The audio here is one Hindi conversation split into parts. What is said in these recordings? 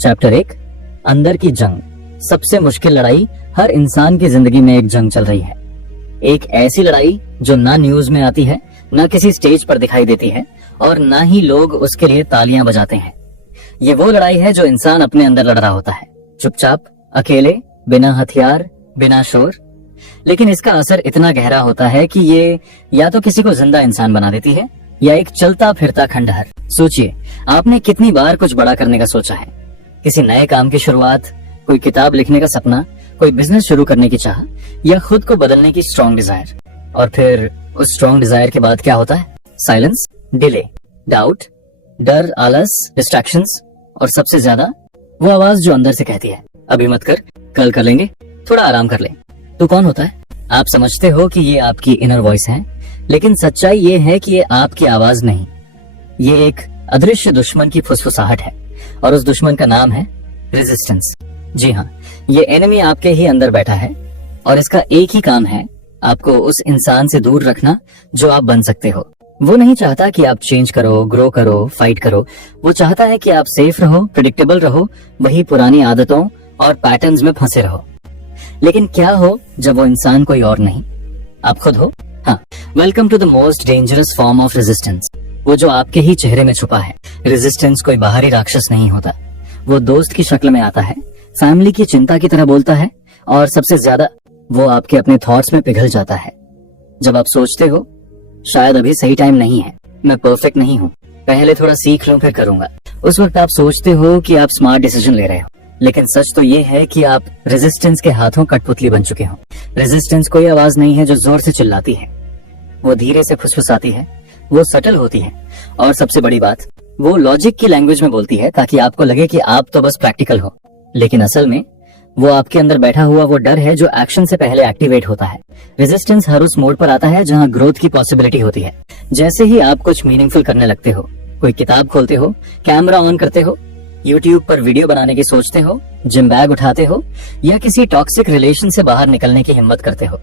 चैप्टर 1, अंदर की जंग। सबसे मुश्किल लड़ाई हर इंसान की जिंदगी में एक जंग चल रही है। एक ऐसी लड़ाई जो ना न्यूज में आती है, ना किसी स्टेज पर दिखाई देती है और ना ही लोग उसके लिए तालियां बजाते हैं। ये वो लड़ाई है जो इंसान अपने अंदर लड़ रहा होता है, चुपचाप, अकेले, बिना हथियार, बिना शोर। लेकिन इसका असर इतना गहरा होता है कि ये या तो किसी को जिंदा इंसान बना देती है या एक चलता फिरता खंडहर। सोचिए, आपने कितनी बार कुछ बड़ा करने का सोचा है। किसी नए काम की शुरुआत, कोई किताब लिखने का सपना, कोई बिजनेस शुरू करने की चाह या खुद को बदलने की स्ट्रॉन्ग डिजायर। और फिर उस स्ट्रॉन्ग डिजायर के बाद क्या होता है? साइलेंस, डिले, डाउट, डर, आलस, डिस्ट्रैक्शंस और सबसे ज्यादा वो आवाज जो अंदर से कहती है, अभी मत कर, कल कर लेंगे, थोड़ा आराम कर ले। तो कौन होता है? आप समझते हो कि ये आपकी इनर वॉइस है, लेकिन सच्चाई ये है कि ये आपकी आवाज नहीं, ये एक अदृश्य दुश्मन की फुसफुसाहट है और उस दुश्मन का नाम है रेजिस्टेंस। जी हाँ, ये एनिमी आपके ही अंदर बैठा है और इसका एक ही काम है, आपको उस इंसान से दूर रखना जो आप बन सकते हो। वो नहीं चाहता कि आप चेंज करो, ग्रो करो, फाइट करो। वो चाहता है कि आप सेफ रहो, प्रेडिक्टेबल रहो, वही पुरानी आदतों और पैटर्न्स में फंसे रहो। लेकिन क्या हो जब वो इंसान कोई और नहीं, आप खुद हो? हाँ, welcome to the most dangerous form of resistance, वो जो आपके ही चेहरे में छुपा है। रेजिस्टेंस कोई बाहरी राक्षस नहीं होता, वो दोस्त की शक्ल में आता है, फैमिली की चिंता की तरह बोलता है और सबसे ज्यादा वो आपके अपने थॉट्स में पिघल जाता है। जब आप सोचते हो शायद अभी सही टाइम नहीं है, मैं परफेक्ट नहीं हूँ, पहले थोड़ा सीख लूं फिर करूंगा, उस वक्त आप सोचते हो कि आप स्मार्ट डिसीजन ले रहे हो। लेकिन सच तो ये है कि आप रेजिस्टेंस के हाथों कठपुतली बन चुके हो। रेजिस्टेंस कोई आवाज नहीं है जो जोर से चिल्लाती है, वो धीरे से फुसफुसाती है, वो सटल होती है और सबसे बड़ी बात, वो लॉजिक की लैंग्वेज में बोलती है ताकि आपको लगे कि आप तो बस प्रैक्टिकल हो। लेकिन असल में वो आपके अंदर बैठा हुआ वो डर है जो एक्शन से पहले एक्टिवेट होता है। रेजिस्टेंस हर उस मोड पर आता है जहां ग्रोथ की पॉसिबिलिटी होती है। जैसे ही आप कुछ मीनिंगफुल करने लगते हो, कोई किताब खोलते हो, कैमरा ऑन करते हो, यूट्यूब पर वीडियो बनाने की सोचते हो, जिम बैग उठाते हो या किसी टॉक्सिक रिलेशन से बाहर निकलने की हिम्मत करते हो,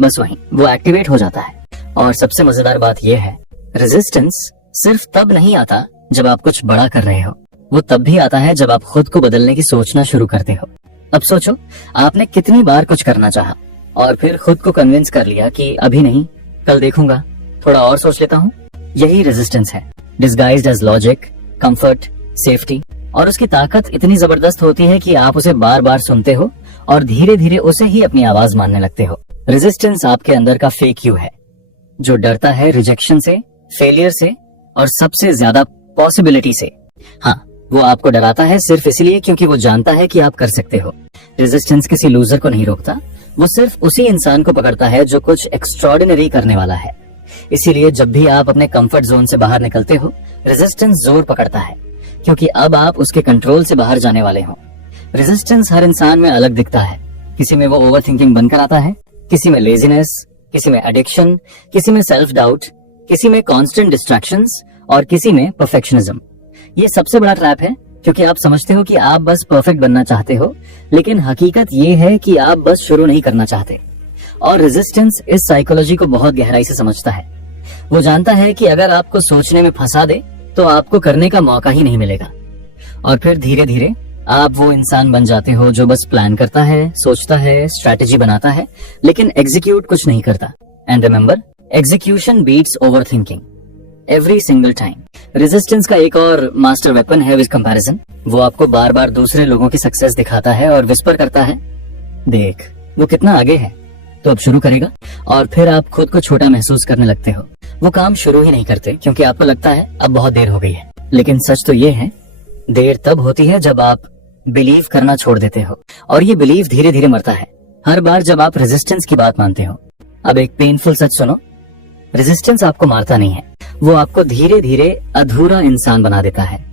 बस वहीं वो एक्टिवेट हो जाता है। और सबसे मजेदार बात यह है, रेजिस्टेंस सिर्फ तब नहीं आता जब आप कुछ बड़ा कर रहे हो, वो तब भी आता है जब आप खुद को बदलने की सोचना शुरू करते हो। अब सोचो, आपने कितनी बार कुछ करना चाहा और फिर खुद को कन्विंस कर लिया कि अभी नहीं, कल देखूंगा, थोड़ा और सोच लेता हूँ। यही रेजिस्टेंस है, disguised as logic, comfort, safety. और उसकी ताकत इतनी जबरदस्त होती है कि आप उसे बार बार सुनते हो और धीरे धीरे उसे ही अपनी आवाज मानने लगते हो। रेजिस्टेंस आपके अंदर का फेक यू है, जो डरता है रिजेक्शन से, फेलियर से और सबसे ज्यादा पॉसिबिलिटी से। हाँ, वो आपको डराता है सिर्फ इसलिए क्योंकि वो जानता है कि आप कर सकते हो। रेजिस्टेंस किसी लूजर को नहीं रोकता, वो सिर्फ उसी इंसान को पकड़ता है जो कुछ एक्स्ट्रॉर्डिनरी करने वाला है। इसीलिए जब भी आप अपने कंफर्ट जोन से बाहर निकलते हो, रेजिस्टेंस जोर पकड़ता है क्योंकि अब आप उसके कंट्रोल से बाहर जाने वाले हो। रेजिस्टेंस हर इंसान में अलग दिखता है, किसी में वो ओवर थिंकिंग बनकर आता है, किसी में लेजीनेस, किसी में एडिक्शन, किसी में सेल्फ डाउट, किसी में कांस्टेंट डिस्ट्रैक्शंस और किसी में परफेक्शनिज्म। ये सबसे बड़ा ट्रैप है क्योंकि आप समझते हो कि आप बस परफेक्ट बनना चाहते हो, लेकिन हकीकत ये है कि आप बस शुरू नहीं करना चाहते। और रेजिस्टेंस इस साइकोलॉजी को बहुत गहराई से समझता है। वो जानता है कि अगर आपको सोचने में फंसा दे तो आपको करने का मौका ही नहीं मिलेगा और फिर धीरे धीरे आप वो इंसान बन जाते हो जो बस प्लान करता है, सोचता है, स्ट्रैटेजी बनाता है, लेकिन एग्जीक्यूट कुछ नहीं करता। And remember, execution beats overthinking every single time. Resistance का एक और मास्टर वेपन है विद कंपैरिजन। वो आपको बार बार दूसरे लोगों की सक्सेस दिखाता है और विस्पर करता है, देख वो कितना आगे है, तो अब शुरू करेगा। और फिर आप खुद को छोटा महसूस करने लगते हो। वो काम शुरू ही नहीं करते क्योंकि आपको लगता है अब बहुत देर हो गई है। लेकिन सच तो ये है, देर तब होती है जब आप बिलीव करना छोड़ देते हो और ये बिलीव धीरे धीरे मरता है हर बार जब आप रेजिस्टेंस की बात मानते हो। अब एक पेनफुल सच सुनो, रेजिस्टेंस आपको मारता नहीं है, वो आपको धीरे धीरे अधूरा इंसान बना देता है।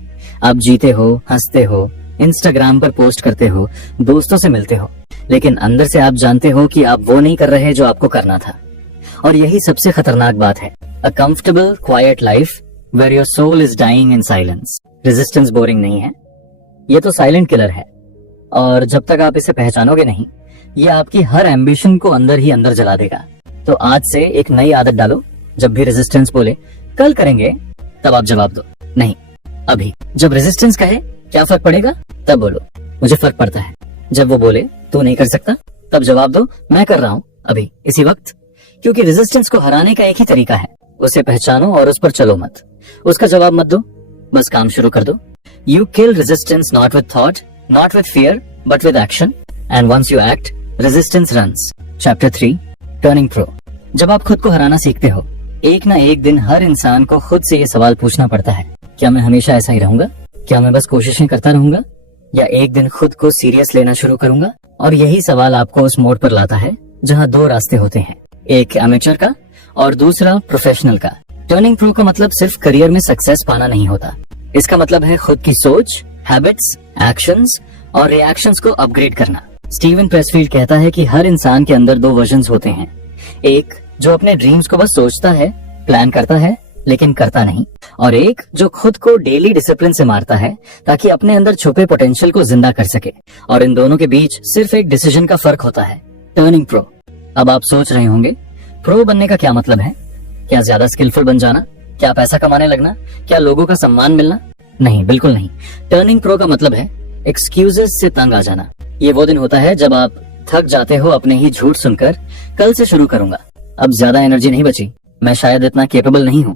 आप जीते हो, हंसते हो, इंस्टाग्राम पर पोस्ट करते हो, दोस्तों से मिलते हो, लेकिन अंदर से आप जानते हो कि आप वो नहीं कर रहे जो आपको करना था। और यही सबसे खतरनाक बात है, a comfortable quiet life where your soul is dying in silence. Resistance boring नहीं है, ये तो साइलेंट किलर है। और जब तक आप इसे पहचानोगे नहीं, ये आपकी हर एम्बिशन को अंदर ही अंदर जला देगा। तो आज से एक नई आदत डालो, जब भी रेजिस्टेंस बोले कल करेंगे, तब आप जवाब दो, नहीं अभी। जब रेजिस्टेंस कहे क्या फर्क पड़ेगा? तब बोलो मुझे फर्क पड़ता है। जब वो बोले तू नहीं कर सकता, तब जवाब दो मैं कर रहा हूं अभी इसी वक्त। क्योंकि रेजिस्टेंस को हराने का एक ही तरीका है, उसे पहचानो और उस पर चलो मत। उसका जवाब मत दो, बस काम शुरू कर दो। You kill resistance not with thought, not with fear, but with action, and once you act resistance runs. Chapter 3 turning pro. जब आप खुद को हराना सीखते हो, एक ना एक दिन हर इंसान को खुद से ये सवाल पूछना पड़ता है, क्या मैं हमेशा ऐसा ही रहूंगा? क्या मैं बस कोशिशें करता रहूंगा, या एक दिन खुद को सीरियस लेना शुरू करूंगा? और यही सवाल आपको उस मोड़ पर लाता है जहां दो रास्ते होते हैं, एक एमेचर का और दूसरा प्रोफेशनल का। टर्निंग प्रो का मतलब सिर्फ करियर में सक्सेस पाना नहीं होता। इसका मतलब है खुद की सोच, हैबिट्स, एक्शंस और रिएक्शंस को अपग्रेड करना। स्टीवन प्रेसफील्ड कहता है कि हर इंसान के अंदर दो वर्जन्स होते हैं, एक जो अपने ड्रीम्स को बस सोचता है, प्लान करता है लेकिन करता नहीं, और एक जो खुद को डेली डिसिप्लिन से मारता है ताकि अपने अंदर छुपे पोटेंशियल को जिंदा कर सके। और इन दोनों के बीच सिर्फ एक डिसीजन का फर्क होता है, टर्निंग प्रो। अब आप सोच रहे होंगे प्रो बनने का क्या मतलब है? क्या ज्यादा स्किलफुल बन जाना? क्या पैसा कमाने लगना? क्या लोगों का सम्मान मिलना? नहीं, बिल्कुल नहीं। टर्निंग प्रो का मतलब है एक्सक्यूजेस से तंग आ जाना। ये वो दिन होता है जब आप थक जाते हो अपने ही झूठ सुनकर, कल से शुरू करूंगा, अब ज्यादा एनर्जी नहीं बची, मैं शायद इतना कैपेबल नहीं हूं।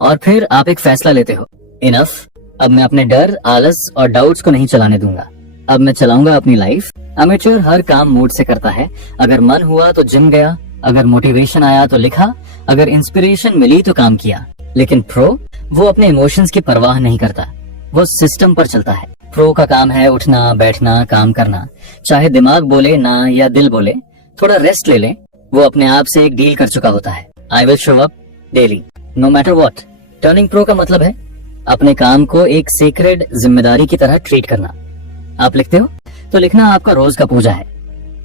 और फिर आप एक फैसला लेते हो, इनफ, अब मैं अपने डर, आलस और डाउट्स को नहीं चलाने दूंगा, अब मैं चलाऊंगा अपनी लाइफ। अमेचर हर काम मूड से करता है, अगर मन हुआ तो जिम गया, अगर मोटिवेशन आया तो लिखा, अगर इंस्पिरेशन मिली तो काम किया। लेकिन प्रो वो अपने इमोशंस की परवाह नहीं करता, वो सिस्टम पर चलता है। प्रो का काम है उठना, बैठना, काम करना, चाहे दिमाग बोले ना या दिल बोले थोड़ा रेस्ट ले ले, वो अपने आप से एक डील कर चुका होता है। I will show up daily no matter what. Turning pro का मतलब है अपने काम को एक सीक्रेट जिम्मेदारी की तरह ट्रीट करना। आप लिखते हो तो लिखना आपका रोज का पूजा है।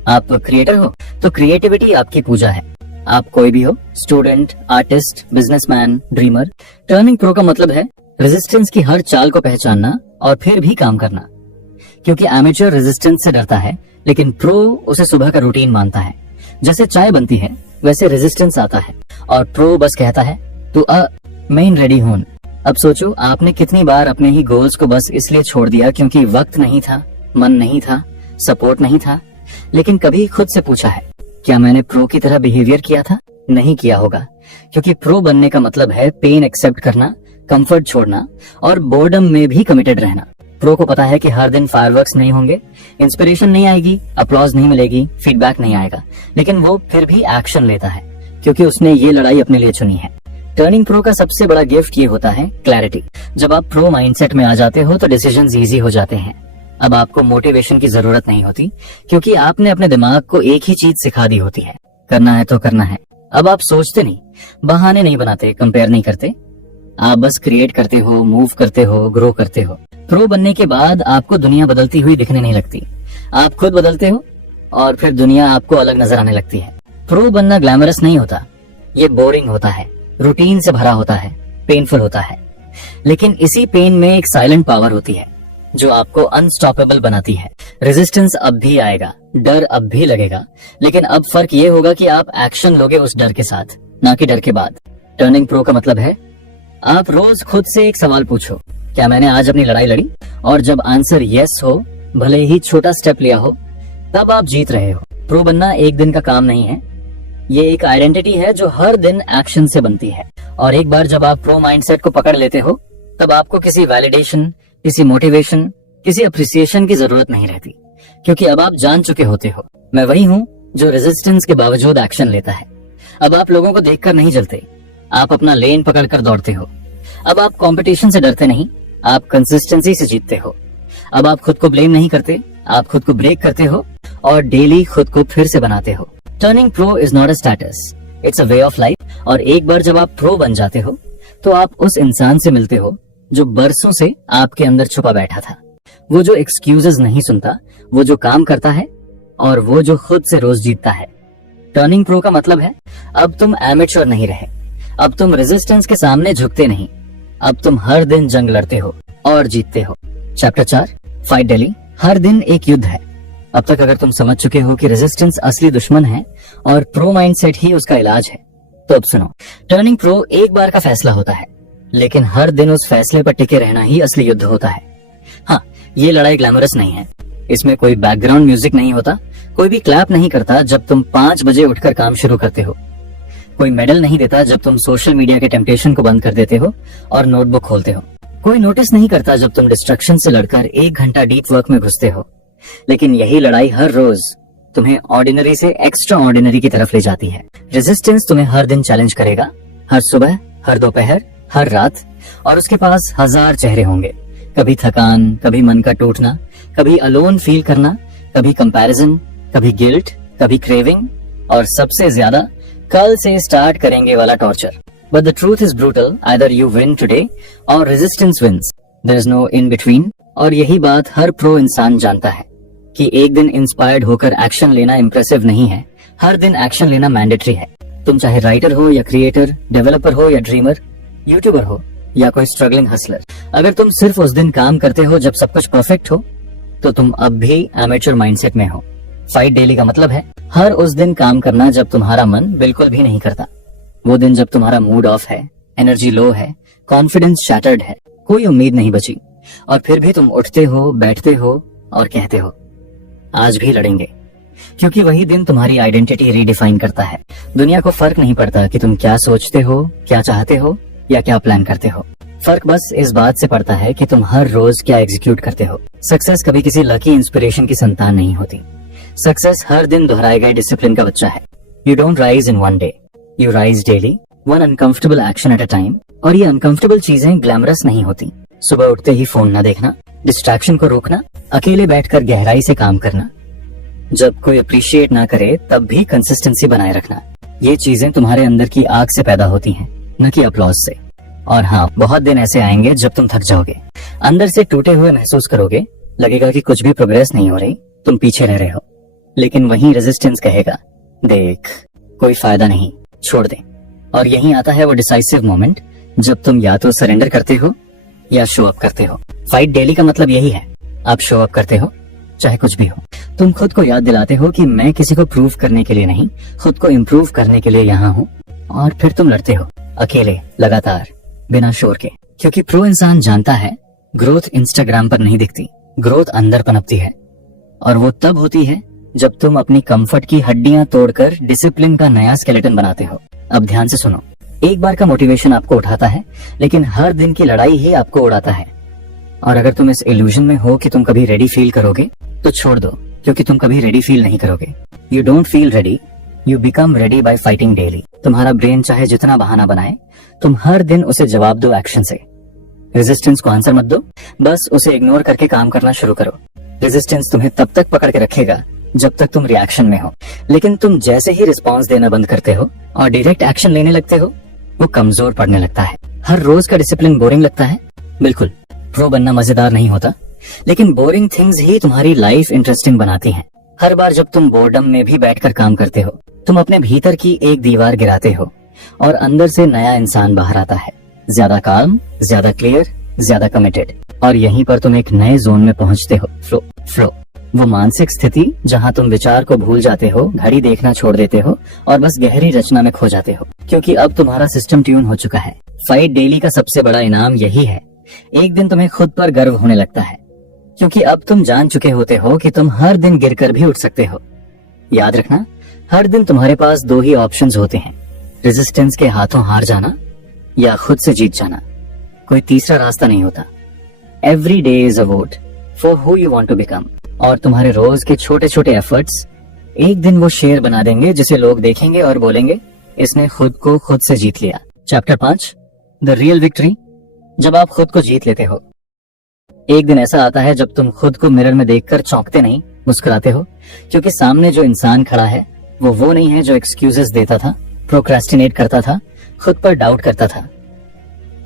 आप क्रिएटर हो तो क्रिएटिविटी आपकी पूजा है। आप कोई भी हो, student, artist, businessman, dreamer. Turning pro का मतलब है रेजिस्टेंस की हर चाल को पहचानना और फिर भी काम करना। क्योंकि एमेचर रेजिस्टेंस से डरता है, लेकिन प्रो उसे सुबह का रूटीन मानता है। जैसे चाय बनती है वैसे रेजिस्टेंस आता है, और प्रो बस कहता है तू मैं रेडी हूं। अब सोचो आपने कितनी बार अपने ही गोल्स को बस इसलिए छोड़ दिया क्योंकि वक्त नहीं था, मन नहीं था, सपोर्ट नहीं था। लेकिन कभी खुद से पूछा है क्या मैंने प्रो की तरह बिहेवियर किया था? नहीं किया होगा, क्योंकि प्रो बनने का मतलब है पेन एक्सेप्ट करना, कंफर्ट छोड़ना और बोर्डम में भी कमिटेड रहना। प्रो को पता है कि हर दिन फायरवर्क्स नहीं होंगे, इंस्पिरेशन नहीं आएगी, अप्लॉज नहीं मिलेगी, फीडबैक नहीं आएगा, लेकिन वो फिर भी एक्शन लेता है क्योंकि उसने ये लड़ाई अपने लिए चुनी है। टर्निंग प्रो का सबसे बड़ा गिफ्ट ये होता है क्लैरिटी। जब आप प्रो माइंडसेट में आ जाते हो तो डिसीजंस इजी हो जाते हैं। अब आपको मोटिवेशन की जरूरत नहीं होती क्योंकि आपने अपने दिमाग को एक ही चीज सिखा दी होती है, करना है तो करना है। अब आप सोचते नहीं, बहाने नहीं बनाते, कंपेयर नहीं करते, आप बस क्रिएट करते हो, मूव करते हो, ग्रो करते हो। प्रो बनने के बाद आपको दुनिया बदलती हुई दिखने नहीं लगती, आप खुद बदलते हो और फिर दुनिया आपको अलग नजर आने लगती है। प्रो बनना ग्लैमरस नहीं होता, ये बोरिंग होता है, रूटीन से भरा होता है, पेनफुल होता है। लेकिन इसी पेन में एक साइलेंट पावर होती है जो आपको अनस्टॉपेबल बनाती है। रेजिस्टेंस अब भी आएगा, डर अब भी लगेगा, लेकिन अब फर्क ये होगा कि आप एक्शन लोगे उस डर के साथ, ना कि डर के बाद। टर्निंग प्रो का मतलब है आप रोज खुद से एक सवाल पूछो, क्या मैंने आज अपनी लड़ाई लड़ी? और जब आंसर यस हो, भले ही छोटा स्टेप लिया हो, तब आप जीत रहे हो। प्रो बनना एक दिन का काम नहीं है, ये एक आइडेंटिटी है जो हर दिन एक्शन से बनती है। और एक बार जब आप प्रो माइंडसेट को पकड़ लेते हो, तब आपको किसी वैलिडेशन, किसी मोटिवेशन, किसी अप्रिसिएशन की जरूरत नहीं रहती, क्योंकि अब आप जान चुके होते हो मैं वही हूँ जो रेजिस्टेंस के बावजूद एक्शन लेता है। अब आप लोगों को देखकर नहीं जलते, आप अपना लेन पकड़कर दौड़ते हो। अब आप कंपटीशन से डरते नहीं, आप कंसिस्टेंसी से जीतते हो। अब आप खुद को ब्लेम नहीं करते, आप खुद को ब्रेक करते हो और डेली खुद को फिर से बनाते हो। Turning pro is not a status, it's a way of life. और एक बार जब आप प्रो बन जाते हो तो आप उस इंसान से मिलते हो जो बरसों से आपके अंदर छुपा बैठा था। वो जो एक्सक्यूजेस नहीं सुनता, वो जो काम करता है और वो जो खुद से रोज जीतता है। टर्निंग प्रो का मतलब है अब तुम एमेच्योर नहीं रहे, अब तुम रेजिस्टेंस के सामने झुकते नहीं, अब तुम हर दिन जंग लड़ते हो और जीतते हो। Chapter 4 fight daily. हर दिन एक युद्ध है। अब तक अगर तुम समझ चुके हो कि रेजिस्टेंस असली दुश्मन है और प्रो माइंडसेट ही उसका इलाज है, तो अब सुनो, टर्निंग प्रो एक बार का फैसला होता है, लेकिन हर दिन उस फैसले पर टिके रहना ही असली युद्ध होता है। हाँ, ये लड़ाई ग्लैमरस नहीं है। इसमें कोई बैकग्राउंड म्यूजिक नहीं होता, कोई भी क्लैप नहीं करता जब तुम 5 बजे उठकर काम शुरू करते हो, कोई मेडल नहीं देता जब तुम सोशल मीडिया के टेम्पटेशन को बंद कर देते हो और नोटबुक खोलते हो, कोई नोटिस नहीं करता जब तुम डिस्ट्रैक्शन से लड़कर 1 घंटा डीप वर्क में घुसते हो। लेकिन यही लड़ाई हर रोज तुम्हें ऑर्डिनरी से एक्स्ट्रा ऑर्डिनरी की तरफ ले जाती है। रेजिस्टेंस तुम्हें हर दिन चैलेंज करेगा, हर सुबह, हर दोपहर, हर रात, और उसके पास 1000 चेहरे होंगे। कभी थकान, कभी मन का टूटना, कभी अलोन फील करना, कभी कंपैरिजन, कभी गिल्ट, कभी क्रेविंग, और सबसे ज्यादा कल से स्टार्ट करेंगे वाला torture. But the truth is brutal, either you win today or resistance wins, there is no in between. और यही बात हर प्रो इंसान जानता है कि एक दिन इंस्पायर्ड होकर एक्शन लेना इम्प्रेसिव नहीं है, हर दिन एक्शन लेना मैंडेटरी है। तुम चाहे राइटर हो या क्रिएटर, डेवलपर हो या ड्रीमर, यूट्यूबर हो या कोई स्ट्रगलिंग हसलर, अगर तुम सिर्फ उस दिन काम करते हो जब सब कुछ परफेक्ट हो, तो तुम अब भी एमेच्योर माइंडसेट में हो। फाइट डेली का मतलब है हर उस दिन काम करना जब तुम्हारा मन बिल्कुल भी नहीं करता। वो दिन जब तुम्हारा मूड ऑफ है, एनर्जी लो है, कॉन्फिडेंस शैटर्ड है, कोई उम्मीद नहीं बची, और फिर भी तुम उठते हो, बैठते हो और कहते हो आज भी लड़ेंगे, क्योंकि वही दिन तुम्हारी आइडेंटिटी रीडिफाइन करता है। दुनिया को फर्क नहीं पड़ता कि तुम क्या सोचते हो, क्या चाहते हो या क्या प्लान करते हो। फर्क बस इस बात से पड़ता है कि तुम हर रोज क्या एग्जीक्यूट करते हो। सक्सेस कभी किसी लकी इंस्पिरेशन की संतान नहीं होती। सक्सेस हर दिन दोहराए गए डिसिप्लिन का बच्चा है। You don't rise in one day, you rise daily, one uncomfortable action at a time. और ये अनकंफर्टेबल चीजें ग्लैमरस नहीं होती। सुबह उठते ही फोन न देखना, डिस्ट्रैक्शन को रोकना, अकेले बैठकर गहराई से काम करना, जब कोई अप्रिशिएट ना करे तब भी कंसिस्टेंसी बनाए रखना, ये चीजें तुम्हारे अंदर की आग से पैदा होती हैं, न कि अपलॉज से। और हाँ, बहुत दिन ऐसे आएंगे जब तुम थक जाओगे, अंदर से टूटे हुए महसूस करोगे, लगेगा कि कुछ भी प्रोग्रेस नहीं हो रही, तुम पीछे रह रहे हो। लेकिन वहीं रेजिस्टेंस कहेगा देख कोई फायदा नहीं, छोड़ दे। और यहीं आता है वो डिसाइसिव मोमेंट जब तुम या तो सरेंडर करते हो या शो अप करते हो। फाइट डेली का मतलब यही है, आप शो अप करते हो चाहे कुछ भी हो। तुम खुद को याद दिलाते हो कि मैं किसी को प्रूव करने के लिए नहीं, खुद को इम्प्रूव करने के लिए यहाँ हूँ। और फिर तुम लड़ते हो अकेले, लगातार, बिना शोर के, क्योंकि प्रो इंसान जानता है ग्रोथ इंस्टाग्राम पर नहीं दिखती, ग्रोथ अंदर पनपती है। और वो तब होती है जब तुम अपनी कंफर्ट की हड्डियां तोड़कर डिसिप्लिन का नया स्केलेटन बनाते हो। अब ध्यान से सुनो, एक बार का मोटिवेशन आपको उठाता है, लेकिन हर दिन की लड़ाई ही आपको उड़ाता है। और अगर तुम इस इल्यूजन में हो कि तुम कभी रेडी फील करोगे, तो छोड़ दो, क्योंकि तुम कभी रेडी फील नहीं करोगे। You don't feel ready, you become ready bye fighting daily. तुम्हारा ब्रेन चाहे जितना बहाना बनाए, तुम हर दिन उसे जवाब दो एक्शन से। रेजिस्टेंस को आंसर मत दो, बस उसे इग्नोर करके काम करना शुरू करो। रेजिस्टेंस तुम्हें तब तक पकड़ के रखेगा जब तक तुम रिएक्शन में हो, लेकिन तुम जैसे ही रिस्पॉन्स देना बंद करते हो और डायरेक्ट एक्शन लेने लगते हो, वो कमजोर पड़ने लगता है। हर रोज का डिसिप्लिन बोरिंग लगता है, बिल्कुल। प्रो बनना मजेदार नहीं होता, लेकिन बोरिंग थिंग्स ही तुम्हारी लाइफ इंटरेस्टिंग बनाती हैं। हर बार जब तुम बोर्डम में भी बैठकर काम करते हो, तुम अपने भीतर की एक दीवार गिराते हो और अंदर से नया इंसान बाहर आता है, ज्यादा काम, ज्यादा क्लियर, ज्यादा कमिटेड। और यहीं पर तुम एक नए जोन में पहुंचते हो, फ्लो। वो मानसिक स्थिति जहां तुम विचार को भूल जाते हो, घड़ी देखना छोड़ देते हो और बस गहरी रचना में खो जाते हो, क्योंकि अब तुम्हारा सिस्टम ट्यून हो चुका है। फाइट डेली का सबसे बड़ा इनाम यही है, एक दिन तुम्हें खुद पर गर्व होने लगता है, क्योंकि अब तुम जान चुके होते हो कि तुम हर दिन गिरकर भी उठ सकते हो। याद रखना, हर दिन तुम्हारे पास 2 ही ऑप्शंस होते हैं, रेजिस्टेंस के हाथों हार जाना या खुद से जीत जाना। कोई तीसरा रास्ता नहीं होता। Every day is a vote for who you want to become. और तुम्हारे रोज के छोटे छोटे एफर्ट्स एक दिन वो शेर बना देंगे जिसे लोग देखेंगे और बोलेंगे इसने खुद को खुद से जीत लिया। Chapter 5, the real victory. जब आप खुद को जीत लेते हो, एक दिन ऐसा आता है जब तुम खुद को मिरर में देखकर चौंकते नहीं, मुस्कुराते हो, क्योंकि सामने जो इंसान खड़ा है वो नहीं है जो एक्सक्यूजेस देता था, प्रोक्रेस्टिनेट करता था, खुद पर डाउट करता था।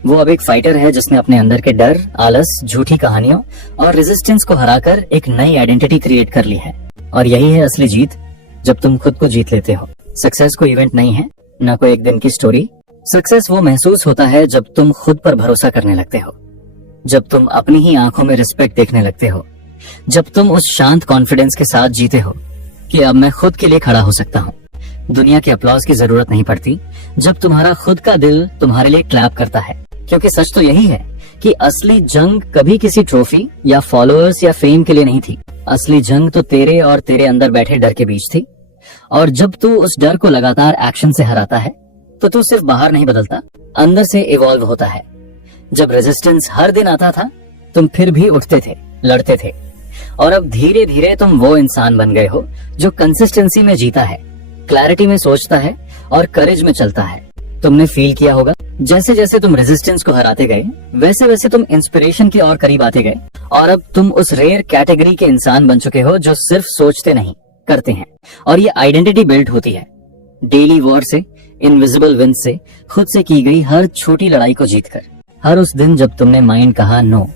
वो अब एक फाइटर है जिसने अपने अंदर के डर, आलस, झूठी कहानियों और रेजिस्टेंस को हराकर एक नई आइडेंटिटी क्रिएट कर ली है। और यही है असली जीत, जब तुम खुद को जीत लेते हो। सक्सेस कोई इवेंट नहीं है, न कोई एक दिन की स्टोरी। सक्सेस वो महसूस होता है जब तुम खुद पर भरोसा करने लगते हो, जब तुम अपनी ही आंखों में रिस्पेक्ट देखने लगते हो, जब तुम उस शांत कॉन्फिडेंस के साथ जीते हो कि अब मैं खुद के लिए खड़ा हो सकता हूँ। दुनिया के अप्लॉज की जरूरत नहीं पड़ती जब तुम्हारा खुद का दिल तुम्हारे लिए क्लैप करता है, क्योंकि सच तो यही है कि असली जंग कभी किसी ट्रॉफी या फॉलोअर्स या फेम के लिए नहीं थी। असली जंग तो तेरे और तेरे अंदर बैठे डर के बीच थी। और जब तू उस डर को लगातार एक्शन से हराता है तो तू सिर्फ बाहर नहीं बदलता, अंदर से इवॉल्व होता है। जब रेजिस्टेंस हर दिन आता था तुम फिर भी उठते थे, लड़ते थे, और अब धीरे धीरे तुम वो इंसान बन गए हो जो कंसिस्टेंसी में जीता है, क्लैरिटी में सोचता है और करेज में चलता है। तुमने फील किया होगा जैसे जैसे तुम रेजिस्टेंस को हराते गए वैसे वैसे तुम इंस्पिरेशन के और करीब आते गए, और अब तुम उस रेयर कैटेगरी के इंसान बन चुके हो जो सिर्फ सोचते नहीं, करते हैं। और ये आइडेंटिटी बिल्ड होती है डेली वॉर से, इनविजिबल विन से, खुद से की गई हर छोटी लड़ाई को जीतकर। हर उस दिन जब तुमने माइंड कहा नो,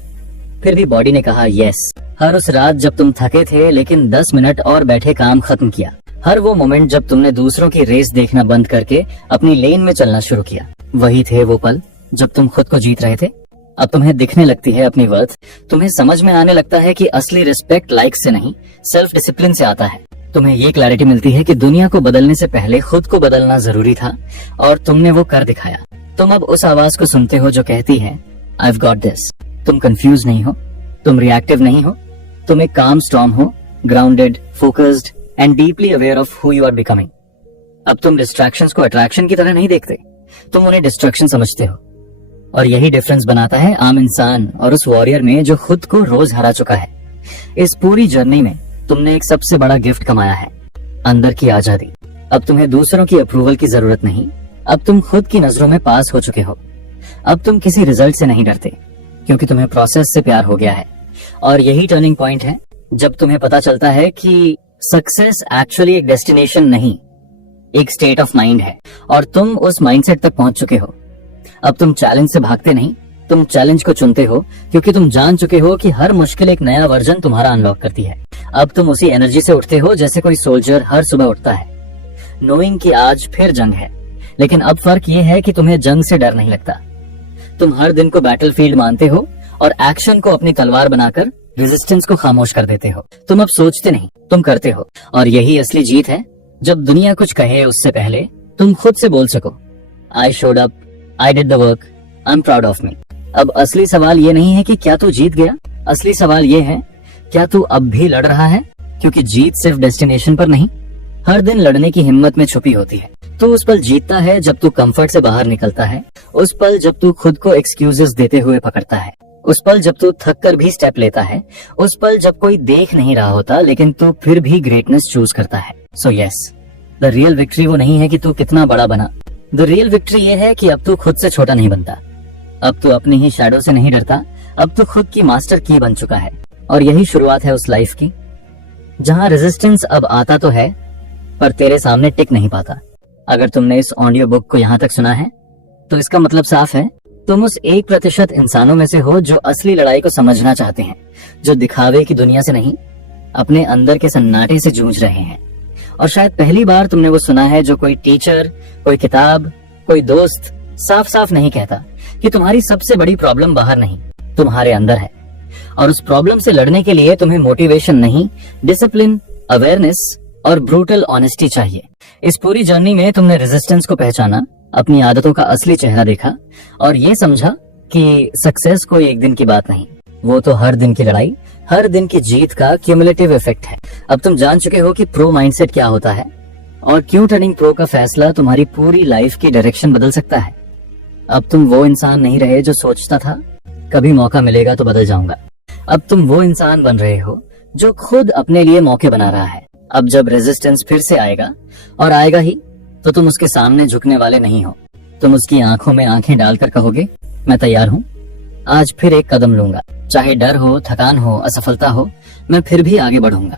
फिर भी बॉडी ने कहा यस। हर उस रात जब तुम थके थे लेकिन 10 मिनट और बैठे काम खत्म किया। हर वो मोमेंट जब तुमने दूसरों की रेस देखना बंद करके अपनी लेन में चलना शुरू किया। वही थे वो पल जब तुम खुद को जीत रहे थे। अब तुम्हें दिखने लगती है अपनी वर्थ, तुम्हें समझ में आने लगता है कि असली रिस्पेक्ट लाइक से नहीं, सेल्फ डिसिप्लिन से आता है। तुम्हें ये क्लैरिटी मिलती है कि दुनिया को बदलने से पहले खुद को बदलना जरूरी था, और तुमने वो कर दिखाया। तुम अब उस आवाज को सुनते हो जो कहती है I've got this। तुम कंफ्यूज नहीं हो, तुम रिएक्टिव नहीं हो, तुम एक काम स्टॉर्म हो, grounded, focused and deeply aware of who you are becoming. अब तुम डिस्ट्रैक्शंस को अट्रैक्शन की तरह नहीं देखते, तुम उन्हें डिस्ट्रैक्शन समझते हो। और यही डिफरेंस बनाता है आम इंसान और उस वॉरियर में जो खुद को रोज हरा चुका है। इस पूरी जर्नी में तुमने एक सबसे बड़ा गिफ्ट कमाया है, अंदर की आजादी। अब तुम्हें दूसरों की अप्रूवल की जरूरत नहीं, अब तुम खुद की नजरों में पास हो चुके हो। अब तुम किसी रिजल्ट से नहीं डरते, क्योंकि तुम्हें प्रोसेस से प्यार हो गया है। और यही टर्निंग पॉइंट है जब तुम्हें पता चलता है कि सक्सेस एक्चुअली एक डेस्टिनेशन नहीं, एक स्टेट ऑफ माइंड है, और तुम उस माइंडसेट तक पहुंच चुके हो। अब तुम चैलेंज से भागते नहीं, तुम चैलेंज को चुनते हो, क्योंकि तुम जान चुके हो कि हर मुश्किल एक नया वर्जन तुम्हारा अनलॉक करती है। अब तुम उसी एनर्जी से उठते हो जैसे कोई सोल्जर हर सुबह उठता है, नोइंग कि आज फिर जंग है। लेकिन अब फर्क ये है कि तुम्हें जंग से डर नहीं लगता। तुम हर दिन को बैटलफील्ड मानते हो और एक्शन को अपनी तलवार बनाकर रेजिस्टेंस को खामोश कर देते हो। तुम अब सोचते नहीं, तुम करते हो। और यही असली जीत है, जब दुनिया कुछ कहे उससे पहले तुम खुद से बोल सको I showed up, I did the work, I am proud of me. अब असली सवाल ये नहीं है कि क्या तू जीत गया, असली सवाल ये है क्या तू अब भी लड़ रहा है, क्योंकि जीत सिर्फ डेस्टिनेशन पर नहीं, हर दिन लड़ने की हिम्मत में छुपी होती है। तू उस पल जीतता है जब तू कंफर्ट से बाहर निकलता है, उस पल जब तू खुद को एक्सक्यूजेस देते हुए पकड़ता है, उस पल जब तू थक कर भी स्टेप लेता है, उस पल जब कोई देख नहीं रहा होता लेकिन तू फिर भी ग्रेटनेस चूज करता है। So yes, the real victory वो नहीं है कि तू कितना बड़ा बना, द रियल विक्ट्री ये है कि अब तू खुद से छोटा नहीं बनता, अब तू अपनी ही शैडो से नहीं डरता, अब तू खुद की मास्टर की बन चुका है। और यही शुरुआत है उस लाइफ की जहां रेजिस्टेंस अब आता तो है पर तेरे सामने टिक नहीं पाता। अगर तुमने इस ऑडियो बुक को यहाँ तक सुना है तो इसका मतलब साफ है, तुम उस 1% इंसानों में से हो जो असली लड़ाई को समझना चाहते हैं, जो दिखावे की दुनिया से नहीं, अपने अंदर के सन्नाटे से जूझ रहे हैं। और शायद पहली बार तुमने वो सुना है जो कोई टीचर, कोई किताब, कोई दोस्त साफ साफ नहीं कहता कि तुम्हारी सबसे बड़ी प्रॉब्लम बाहर नहीं, तुम्हारे अंदर है। और उस प्रॉब्लम से लड़ने के लिए तुम्हें मोटिवेशन नहीं, डिसिप्लिन, अवेयरनेस और ब्रूटल ऑनेस्टी चाहिए। इस पूरी जर्नी में तुमने रेजिस्टेंस को पहचाना, अपनी आदतों का असली चेहरा देखा और ये समझा कि सक्सेस कोई एक दिन की बात नहीं, वो तो हर दिन की लड़ाई, हर दिन की जीत का क्यूमुलेटिव इफेक्ट है। अब तुम जान चुके हो कि प्रो माइंडसेट क्या होता है और क्यों टर्निंग प्रो का फैसला तुम्हारी पूरी लाइफ की डायरेक्शन बदल सकता है। अब तुम वो इंसान नहीं रहे जो सोचता था कभी मौका मिलेगा तो बदल जाऊंगा। अब तुम वो इंसान बन रहे हो जो खुद अपने लिए मौके बना रहा है। अब जब रेजिस्टेंस फिर से आएगा, और आएगा ही, तो तुम उसके सामने झुकने वाले नहीं हो, तुम उसकी आंखों में आंखें डालकर कहोगे मैं तैयार हूँ, आज फिर एक कदम लूंगा। चाहे डर हो, थकान हो, असफलता हो, मैं फिर भी आगे बढ़ूंगा।